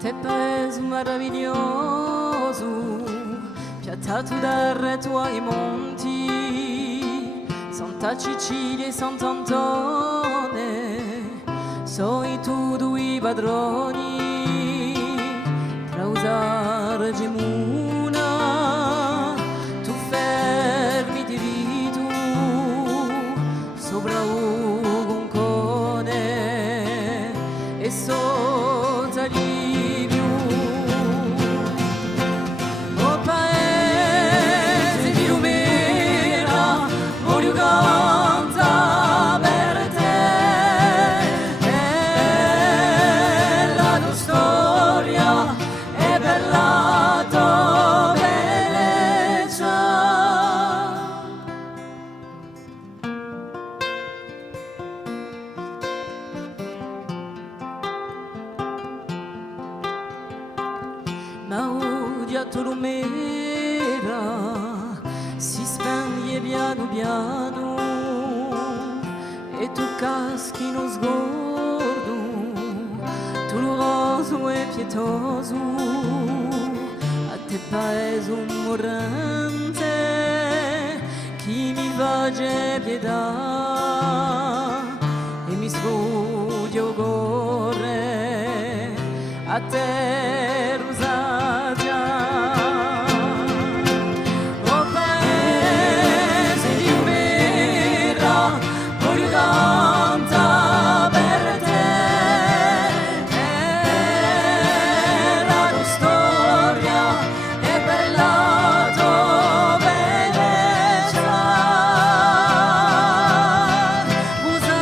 te paese meraviglioso, piattato da tuoi monti, Santa Cecilia e Sant'Antone, sei tu due padroni, tra usare gemuna, tu fermi di ritu, sopra un concone, e sotto gli più. O paese di Lumera, voglio cantare per te, e la tua storia è per la tua bellezza. Ma oggi a Tolomera si spegne piano piano e tu caschi in sguardo, tu roso e pietoso, a te paese un morente, chi mi face pietà e mi sfoglio corre a te Rosagia. O paese di Lumera, voglio cantare per te, e la tua storia è per la tua bellezza. Rosagia.